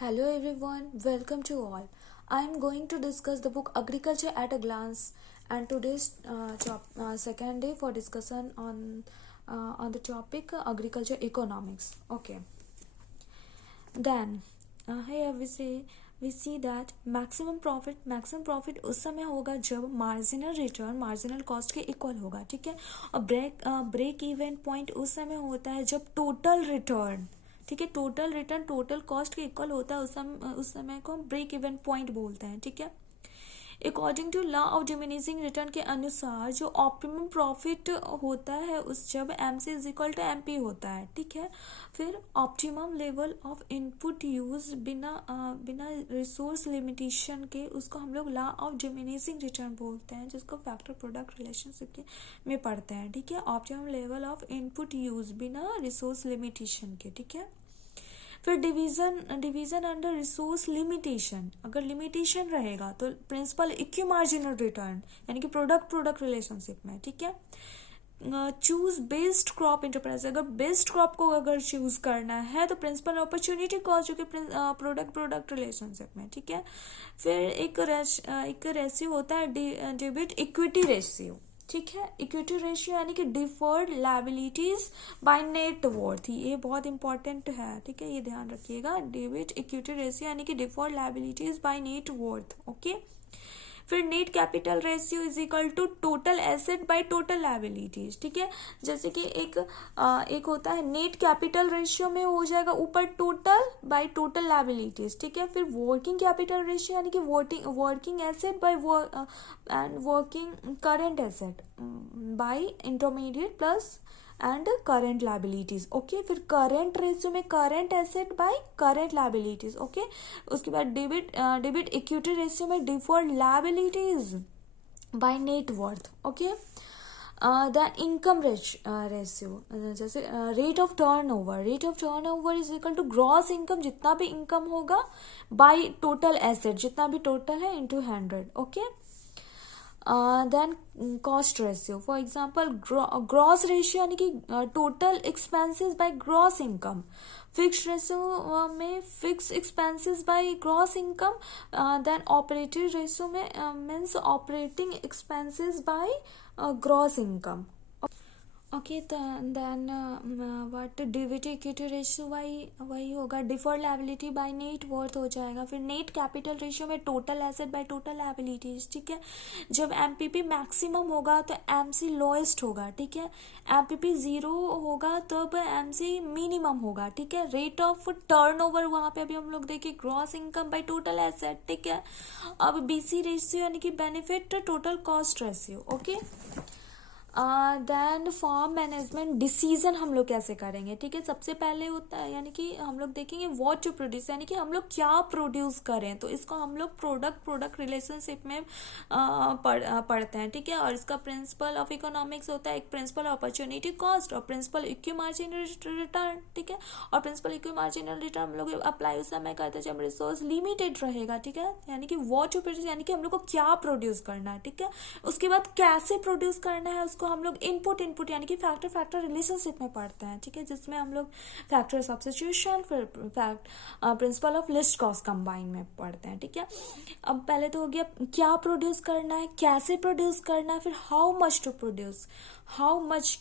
Hello everyone, welcome to all. I am going to discuss the book Agriculture at a Glance, and today's second day for discussion on the topic agriculture economics. Okay. Then here we see that maximum profit उस समय होगा जब marginal return marginal cost के equal होगा, ठीक है. और break even point उस समय होता है जब total return, ठीक है, टोटल रिटर्न टोटल कॉस्ट के इक्वल होता है. उस समय को हम ब्रेक इवन पॉइंट बोलते हैं, ठीक है. According to law of diminishing return के अनुसार जो ऑप्टिमम प्रॉफिट होता है उस जब M C is equal to M P होता है, ठीक है. फिर optimum level of input use बिना रिसोर्स लिमिटेशन के उसको हम लोग लॉ ऑफ डिमिनिशिंग रिटर्न बोलते हैं, जिसको फैक्टर प्रोडक्ट रिलेशनशिप में पढ़ते हैं, ठीक है. Optimum level of input use बिना रिसोर्स लिमिटेशन के, ठीक है. फिर डिवीजन अंडर रिसोर्स लिमिटेशन, अगर लिमिटेशन रहेगा तो प्रिंसिपल इक्यू मार्जिनल रिटर्न यानी कि प्रोडक्ट रिलेशनशिप में, ठीक है. चूज बेस्ड क्रॉप इंटरप्राइज, अगर बेस्ड क्रॉप को अगर चूज करना है तो प्रिंसिपल अपॉर्चुनिटी कॉस्ट जो कि प्रोडक्ट रिलेशनशिप में, ठीक है. फिर एक रेशियो होता है डेबिट इक्विटी रेशियो, ठीक है. इक्विटी रेशियो यानी कि deferred liabilities by net worth, ये बहुत इंपॉर्टेंट है, ठीक है, ये ध्यान रखिएगा. डेबिट इक्विटी रेशियो यानी कि deferred liabilities by net worth, okay. फिर net capital ratio is equal to total asset by total liabilities, ठीक है. जैसे कि एक होता है नेट कैपिटल रेशियो में हो जाएगा ऊपर टोटल बाय टोटल लायबिलिटीज, ठीक है. फिर वर्किंग कैपिटल रेशियो यानी कि working asset by and working current asset by intermediate plus and current liabilities, okay. फिर करेंट रेशियो में current asset by current liabilities, okay. उसके बाद डेबिट इक्विटी रेशियो में deferred liabilities by net worth, okay. The income ratio जैसे rate of turnover is equal to gross income, जितना भी income होगा bye total asset, जितना भी टोटल है into 100, okay. Then cost ratio, for example gross ratio यानी कि total expenses by gross income. Fix ratio में fix expenses by gross income. Then operative ratio में means operating expenses by gross income, okay. Then what debit equity ratio वही होगा deferred liability by net worth हो जाएगा. फिर net capital ratio में total asset by total liabilities, ठीक है. जब एमपीपी मैक्सिमम होगा तो एमसी लोएस्ट होगा, ठीक है. एमपीपी 0 होगा तब एमसी मिनिमम होगा, ठीक है. रेट ऑफ टर्नओवर वहां पे अभी हम लोग देखिए gross income by total asset, ठीक है. अब बीसी रेशियो यानी कि benefit total cost ratio, okay. Then farm management decision हम लोग कैसे करेंगे, ठीक है. सबसे पहले होता है यानी कि हम लोग देखेंगे व्हाट टू प्रोड्यूस, यानी कि हम लोग क्या प्रोड्यूस करें, तो इसको हम लोग प्रोडक्ट रिलेशनशिप में पढ़ते हैं, ठीक है. और इसका प्रिंसिपल ऑफ इकोनॉमिक्स होता है एक प्रिंसिपल अपॉर्चुनिटी कॉस्ट और प्रिंसिपल इक्यू मार्जिनल रिटर्न, ठीक है. और प्रिंसिपल इक्यू मार्जिनल रिटर्न हम लोग अप्लाई उस समय करते हैं जब रिसोर्स लिमिटेड रहेगा, ठीक है. यानी कि व्हाट टू प्रोड्यूस यानी कि हम लोग को क्या प्रोड्यूस करना है, ठीक है. उसके बाद कैसे प्रोड्यूस करना है उसको हम लोग इनपुट यानी कि फैक्टर रिलेशनशिप में पढ़ते हैं, ठीक है. जिसमें हम लोग फैक्टर सब्स्टिट्यूशन फिर principal of least cost combine में पढ़ते हैं, ठीक है. अब पहले तो हो गया क्या प्रोड्यूस करना है, कैसे प्रोड्यूस करना है, फिर how much to produce, how much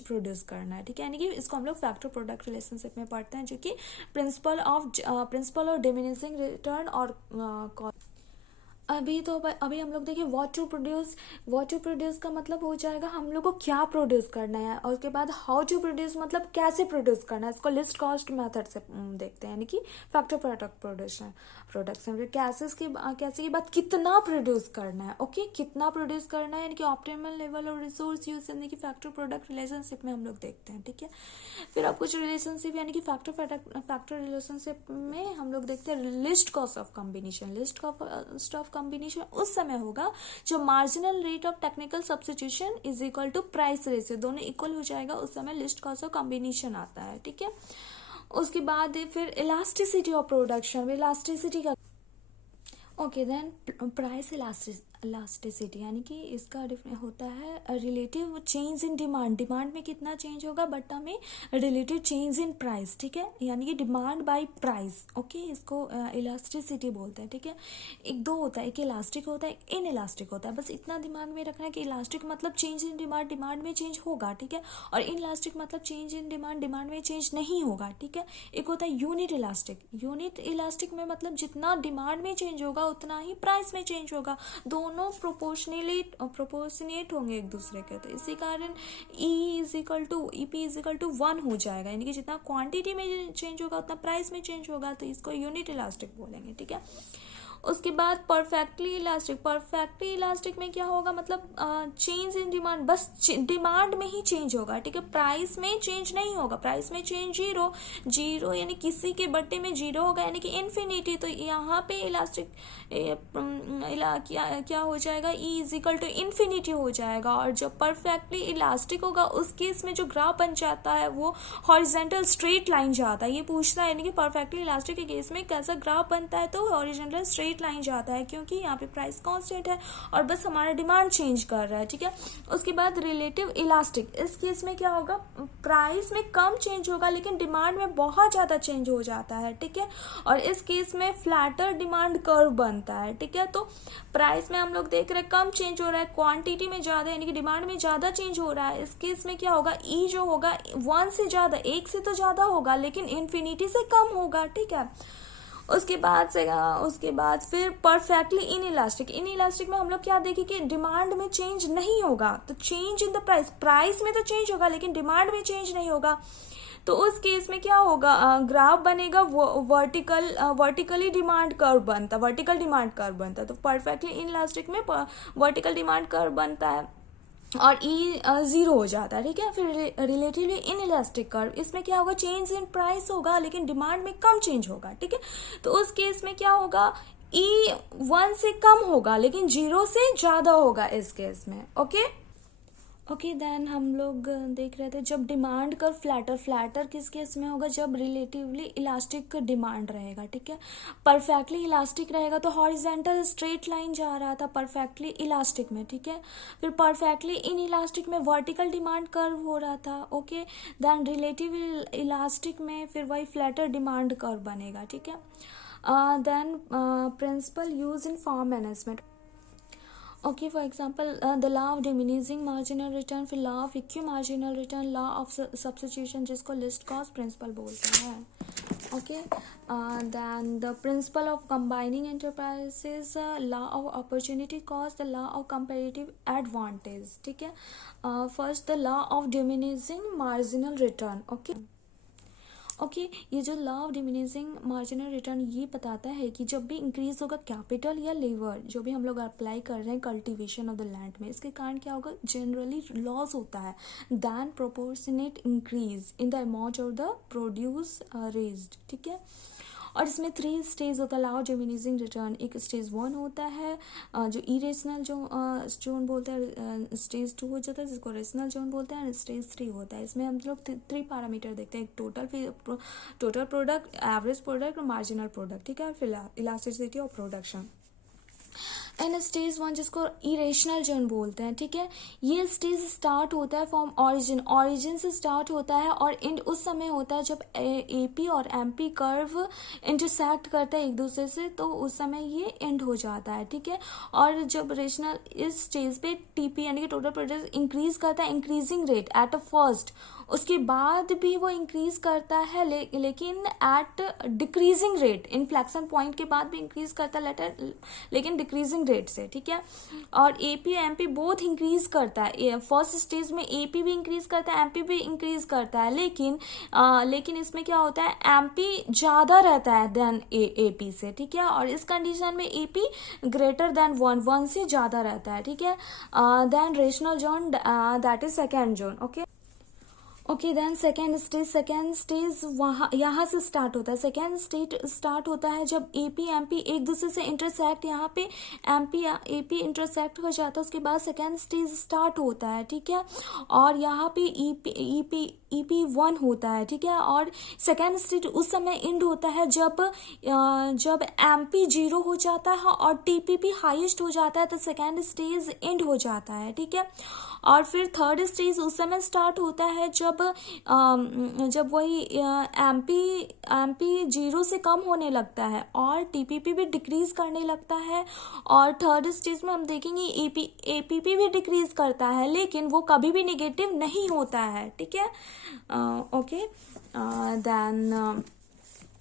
produce करना है, ठीक है. यानी कि इसको हम लोग फैक्टर प्रोडक्ट रिलेशनशिप में पढ़ते हैं, जो कि प्रिंसिपल ऑफ डिमिनिशिंग रिटर्न और अभी हम लोग देखिए व्हाट टू प्रोड्यूस का मतलब हो जाएगा हम लोग को क्या प्रोड्यूस करना है, और उसके बाद हाउ टू प्रोड्यूस मतलब कैसे प्रोड्यूस करना है. इसको लिस्ट कॉस्ट मेथड से देखते हैं, यानी कि फैक्टर प्रोडक्ट प्रोडक्शन. फिर कैसे के बाद कितना प्रोड्यूस करना है, ओके. कितना प्रोड्यूस करना है यानी कि optimal level of resource use यानी कि फैक्टर प्रोडक्ट रिलेशनशिप में हम लोग देखते हैं, ठीक है. फिर अब कुछ रिलेशनशिप यानी कि फैक्टर रिलेशनशिप में हम लोग देखते हैं लिस्ट कॉस्ट ऑफ कॉम्बिनेशन उस समय होगा जो marginal rate of technical substitution is equal to price ratio, दोनों इक्वल हो जाएगा उस समय लिस्ट कॉस्ट ऑफ कॉम्बिनेशन आता है, ठीक है. उसके बाद फिर इलास्टिसिटी ऑफ प्रोडक्शन, इलास्टिसिटी का ओके. देन प्राइस इलास्टिसिटी यानी कि इसका होता है relative change in demand, demand में कितना चेंज होगा बट्टा में रिलेटिव चेंज इन प्राइस, ठीक है, यानी कि डिमांड बाय प्राइस, ओके, इसको इलास्टिसिटी बोलते हैं, ठीक है। एक दो होता है, एक इलास्टिक होता है, एक इन इलास्टिक होता है, बस इतना दिमाग में रखना है कि इलास्टिक मतलब चेंज इन डिमांड, डिमांड में चेंज होगा, ठीक है, और इन इलास्टिक मतलब चेंज इन डिमांड, डिमांड में चेंज नहीं होगा, ठीक है। एक होता है यूनिट इलास्टिक, यूनिट इलास्टिक में मतलब जितना डिमांड में चेंज होगा उतना ही प्राइस में चेंज होगा, दोनों प्रोपोर्शनेट होंगे एक दूसरे के, तो इसी कारण EP इज इक्वल टू 1 हो जाएगा, यानी कि जितना क्वांटिटी में चेंज होगा उतना प्राइस में चेंज होगा, तो इसको यूनिट इलास्टिक बोलेंगे, ठीक है। उसके बाद परफेक्टली इलास्टिक, परफेक्टली इलास्टिक में क्या होगा, मतलब चेंज इन डिमांड, बस डिमांड में ही चेंज होगा, ठीक है, प्राइस में चेंज नहीं होगा, प्राइस में चेंज जीरो, जीरो यानी किसी के बट्टे में जीरो होगा यानी कि इन्फिनिटी, तो यहाँ पे इलास्टिक क्या हो जाएगा, E is equal to infinity हो जाएगा। और जब परफेक्टली इलास्टिक होगा उस केस में जो ग्राफ बन जाता है वो हॉरिजेंटल स्ट्रेट लाइन जाता है, ये पूछता है यानी कि परफेक्टली इलास्टिक के केस में कैसा ग्राफ बनता है, तो हॉरिजेंटल स्ट्रेट लाइन जाता है, क्योंकि यहाँ पे प्राइस कांस्टेंट है और बस हमारा डिमांड चेंज कर रहा है, ठीक है। उसके बाद रिलेटिव इलास्टिक, इस केस में क्या होगा, प्राइस में कम चेंज होगा लेकिन डिमांड में बहुत ज़्यादा चेंज हो जाता है, ठीक है, और इस केस में फ्लैटर डिमांड कर्व बनता है, ठीक है। तो प्राइस में हम लोग देख रहे हैं कम चेंज हो रहा है, क्वांटिटी में ज़्यादा यानी कि डिमांड में ज़्यादा चेंज हो रहा है, इस केस में क्या होगा, ई जो होगा 1 से ज़्यादा, 1 से तो ज़्यादा होगा लेकिन इन्फिनिटी से कम होगा, ठीक है। उसके बाद फिर perfectly in elastic, in elastic में हम लोग क्या देखें कि डिमांड में चेंज नहीं होगा, तो change in the price, price में तो चेंज होगा लेकिन डिमांड में चेंज नहीं होगा, तो उस केस में क्या होगा, ग्राफ बनेगा वर्टिकली डिमांड कर्व बनता, वर्टिकल डिमांड कर्व बनता है, तो परफेक्टली इन इलास्टिक में वर्टिकल डिमांड कर्व बनता है और ई 0 हो जाता है, ठीक है। फिर रिलेटिवली इन इलास्टिक कर्व, इसमें क्या होगा, चेंज इन प्राइस होगा लेकिन डिमांड में कम चेंज होगा, ठीक है, तो उस केस में क्या होगा, ई 1 से कम होगा लेकिन 0 से ज़्यादा होगा इस केस में, ओके देन हम लोग देख रहे थे जब डिमांड कर फ्लैटर किस केस में होगा, जब रिलेटिवली इलास्टिक डिमांड रहेगा, ठीक है। परफेक्टली इलास्टिक रहेगा तो हॉरिजेंटल स्ट्रेट लाइन जा रहा था परफेक्टली इलास्टिक में, ठीक है। फिर परफेक्टली इन इलास्टिक में वर्टिकल डिमांड कर्व हो रहा था, ओके। देन रिलेटिव इलास्टिक में फिर वही फ्लैटर डिमांड कर्व बनेगा, ठीक है। Then principle use in form management, okay, for example the law of diminishing marginal return, फिर law of equimarginal return, law of substitution जिसको लिस्ट कॉस्ट प्रिंसिपल बोलते हैं, okay. Then the principle of combining enterprises, law of opportunity cost, the law of comparative advantage, ठीक है। First the law of diminishing marginal return, okay, ये जो law of diminishing marginal return ये बताता है कि जब भी इंक्रीज होगा कैपिटल या लेबर, जो भी हम लोग अप्लाई कर रहे हैं कल्टीवेशन ऑफ द लैंड में, इसके कारण क्या होगा, जनरली लॉस होता है than proportionate increase in the amount of the produce raised, ठीक है। और इसमें 3 स्टेज होता है लॉ ऑफ डिमिनिशिंग रिटर्न, एक स्टेज 1 होता है जो इरेशनल जोन बोलते हैं, स्टेज 2 हो जाता है जिसको रेशनल जोन बोलते हैं, स्टेज 3 होता है। इसमें हम लोग 3 पैरामीटर देखते हैं, एक टोटल प्रोडक्ट, एवरेज प्रोडक्ट और मार्जिनल प्रोडक्ट, ठीक है, फिर इलास्टिसिटी और प्रोडक्शन। एंड स्टेज 1 जिसको इरेशनल जोन बोलते हैं, ठीक है, ये स्टेज स्टार्ट होता है फ्रॉम ऑरिजिन से स्टार्ट होता है और एंड उस समय होता है जब एपी और एमपी कर्व इंटरसेक्ट करता है एक दूसरे से, तो उस समय ये एंड हो जाता है, ठीक है। और जब रेशनल इस स्टेज पे टीपी यानी कि टोटल प्रोडक्ट इंक्रीज करता है increasing rate at a first, उसके बाद भी वो इंक्रीज करता है लेकिन at decreasing rate, inflection point के बाद भी इंक्रीज करता है लेकिन डिक्रीजिंग रेट से, ठीक है। और एपी एमपी बोथ इंक्रीज करता है, फर्स्ट स्टेज में एपी भी इंक्रीज करता है एमपी भी इंक्रीज करता है, लेकिन इसमें क्या होता है, एमपी ज़्यादा रहता है देन एपी से, ठीक है। और इस कंडीशन में एपी ग्रेटर देन 1 से ज़्यादा रहता है, ठीक है। Then rational zone that is second zone, okay then second stage वहाँ यहाँ से स्टार्ट होता है, सेकेंड स्टेज स्टार्ट होता है जब एपी एमपी एक दूसरे से इंटरसेक्ट, यहाँ पे एमपी एपी इंटरसेक्ट हो जाता है, उसके बाद सेकेंड स्टेज स्टार्ट होता है, ठीक है। और यहाँ पे ईपी EP1 होता है, ठीक है। और सेकेंड स्टेज उस समय एंड होता है जब MP 0 हो जाता है और TPP हाईएस्ट हो जाता है, तो सेकेंड स्टेज एंड हो जाता है, ठीक है। और फिर थर्ड स्टेज उस समय स्टार्ट होता है जब वही MP 0 से कम होने लगता है और TPP भी डिक्रीज करने लगता है। और थर्ड स्टेज में हम देखेंगे APP भी डिक्रीज करता है, लेकिन वो कभी भी नेगेटिव नहीं होता है, ठीक है। ओके, देन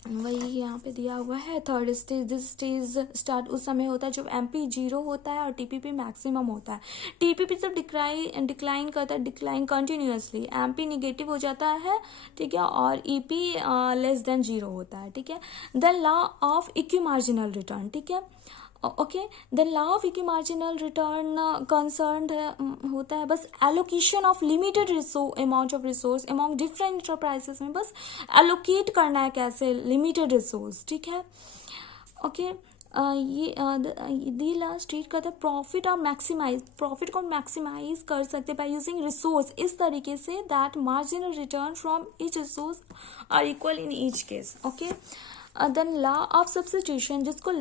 वही यहाँ पे दिया हुआ है third stage. This stage start उस समय होता है जब MP 0 होता है और TPP मैक्सिमम होता है। TPP जब डिक्लाइन करता है, डिक्लाइन कंटिन्यूअसली, MP निगेटिव हो जाता है, ठीक है, और EP लेस देन 0 होता है, ठीक है। The law of equimarginal return, ठीक है। Okay, the law of equimarginal return concern होता है बस allocation of limited amount of resource among different enterprises में, बस एलोकेट करना है कैसे लिमिटेड रिसोर्स, ठीक है। ओके, ये लास्ट ट्रीट करते हैं प्रॉफिट और मैक्सिमाइज, प्रॉफिट को मैक्सिमाइज कर सकते बाय यूजिंग रिसोर्स इस तरीके से that marginal return from each resource are equal in each case. Okay, then law of substitution, जिसको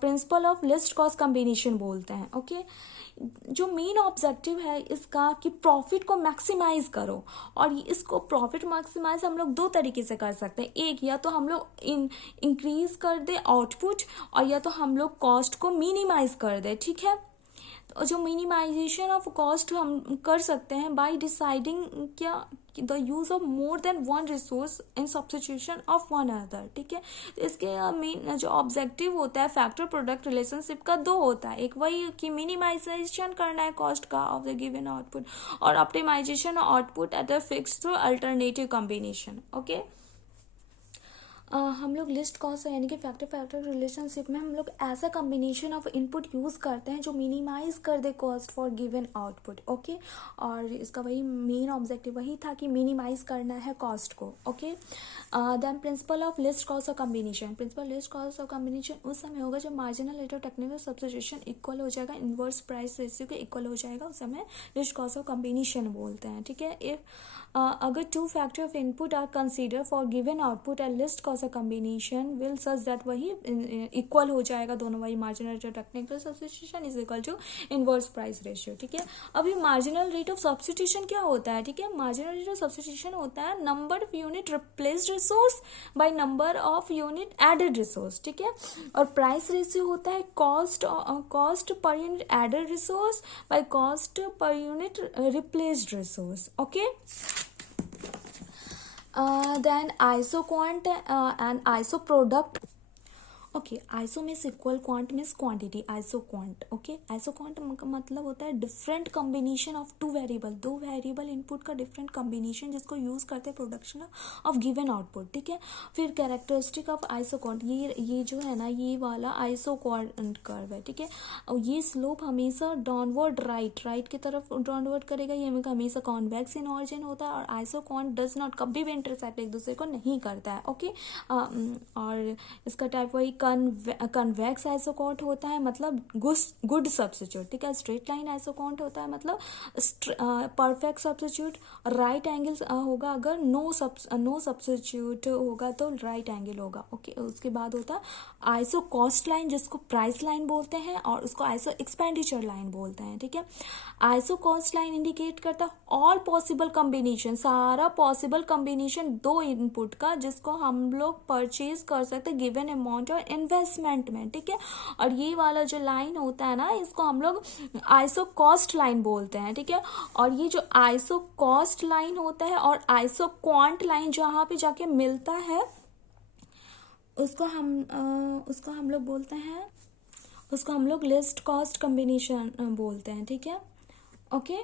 principle of least cost combination बोलते हैं। ओके, जो मेन ऑब्जेक्टिव है इसका कि प्रॉफिट को मैक्सिमाइज करो, और इसको प्रॉफिट मैक्सिमाइज हम लोग दो तरीके से कर सकते हैं। एक, या तो हम लोग इंक्रीज कर दे आउटपुट, और या तो हम लोग कॉस्ट को मिनिमाइज कर दे, ठीक है। तो जो मिनिमाइजेशन ऑफ कॉस्ट हम कर सकते हैं बाय डिसाइडिंग क्या the use of more than one resource in substitution of one other, ठीक है। तो इसके मेन जो ऑब्जेक्टिव होता है फैक्टर प्रोडक्ट रिलेशनशिप का दो होता है। एक वही कि मिनिमाइजेशन करना है कॉस्ट का ऑफ द गिवन आउटपुट, और optimization output at the fix through alternative combination. Okay, हम लोग लिस्ट कॉस्ट यानी कि फैक्टर रिलेशनशिप में हम लोग ऐसा कॉम्बिनेशन ऑफ इनपुट यूज़ करते हैं जो मिनिमाइज कर दे cost for given output. Okay, और इसका वही मेन ऑब्जेक्टिव वही था कि मिनिमाइज करना है कॉस्ट को। Okay, then principle of least cost of combination, principle least cost of combination उस समय होगा जब marginal rate of technical substitution equal हो जाएगा इनवर्स प्राइस रेशियो के इक्वल हो जाएगा, उस समय लिस्ट कॉस्ट ऑफ कॉम्बिनेशन बोलते हैं, ठीक है। इफ अगर two factor of input are consider for given output and least cost of combination will such that वही इक्वल हो जाएगा दोनों, वही marginal rate of technical substitution is equal to inverse price ratio, ठीक है। अभी मार्जिनल रेट ऑफ सब्स्टिट्यूशन क्या होता है, ठीक है। मार्जिनल रेट ऑफ सब्स्टिट्यूशन होता है number of unit replaced resource by number of unit added resource, ठीक है। और प्राइस रेशियो होता है cost per unit added resource by cost per unit replaced resource. Okay, then iso quant and iso product. Okay, iso means equal, quant means quantity, iso quant. Okay, iso quant मतलब होता है different combination of two variable, दो variable input का different combination जिसको use करते हैं production of given output, ठीक है। फिर कैरेक्टरिस्टिक ऑफ आइसो क्वांट, ये जो है ना ये वाला आइसो क्वांट कर्व है, ठीक है। और ये स्लोप हमेशा डाउनवर्ड राइट की तरफ डाउनवर्ड करेगा, ये हमेशा कॉन्वेक्स इन ऑरिजिन होता है, और आइसो क्वांट डज नॉट कभी भी इंटरसेक्ट एक दूसरे को नहीं करता है। ओके, और इसका टाइप वही कन्वेक्स आइसोकॉन्ट होता है, मतलब गुड सब्स्टिट्यूट, ठीक है। स्ट्रेट लाइन आइसोकॉन्ट होता है मतलब परफेक्ट सब्स्टिट्यूट। राइट एंगल होगा अगर नो सब्स्टिट्यूट होगा तो राइट एंगल होगा। ओके, उसके बाद होता है आइसो कॉस्ट लाइन जिसको प्राइस लाइन बोलते हैं, और उसको आइसो एक्सपेंडिचर लाइन बोलते हैं, ठीक है। आइसो कॉस्ट लाइन इंडिकेट करता है ऑल पॉसिबल कॉम्बिनेशन, सारा पॉसिबल कॉम्बिनेशन दो इनपुट का जिसको हम लोग परचेज कर सकते हैं गिवन अमाउंट और इन्वेस्टमेंट में, ठीक है। और ये वाला जो लाइन होता है ना इसको हम लोग आइसो कॉस्ट लाइन बोलते हैं, ठीक है। और ये जो आइसो कॉस्ट लाइन होता है और आइसो क्वांट लाइन जहाँ पे जाके मिलता है उसको हम लोग बोलते हैं, उसको हम लोग लिस्ट कॉस्ट कॉम्बिनेशन बोलते हैं, ठीक है। ओके,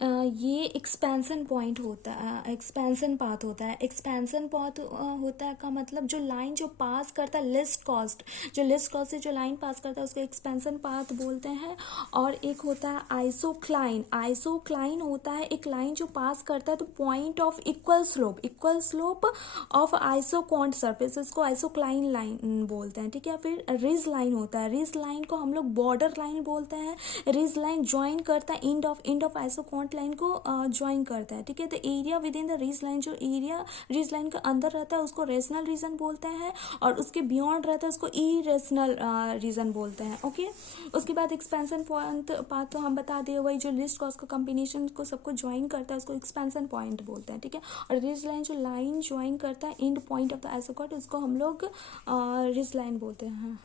ये एक्सपेंशन पॉइंट होता है, एक्सपेंशन पाथ होता है। एक्सपेंशन पाथ होता है का मतलब जो लाइन जो पास करता है लिस्ट कॉस्ट, जो लिस्ट कॉस्ट से जो लाइन पास करता है उसको एक्सपेंशन पाथ बोलते हैं। और एक होता है आइसोक्लाइन, आइसोक्लाइन होता है एक लाइन जो पास करता है तो point of equal slope of isoquant surface, इसको आइसोक्लाइन लाइन बोलते हैं, ठीक है। फिर रिज लाइन होता है, रिज लाइन को हम लोग बॉर्डर लाइन बोलते हैं। रिज लाइन ज्वाइन करता है end of isoquant point line को ज्वाइन करता है, ठीक है। तो area with in the ridge line, जो एरिया रिज लाइन के अंदर रहता है उसको रेशनल रीजन बोलते हैं, और उसके बियॉन्ड रहता है उसको इरेशनल रीजन बोलते हैं, ओके। उसके बाद एक्सपेंशन पॉइंट पाथ तो हम बता दिए, वही जो लिस्ट कॉस्ट का कॉम्बिनेशन को सबको ज्वाइन करता है उसको एक्सपेंशन पॉइंट बोलते हैं, ठीक है। और रिज लाइन जो लाइन ज्वाइन करता है एंड पॉइंट ऑफ द आइसोकॉट उसको हम लोग रिज लाइन बोलते हैं।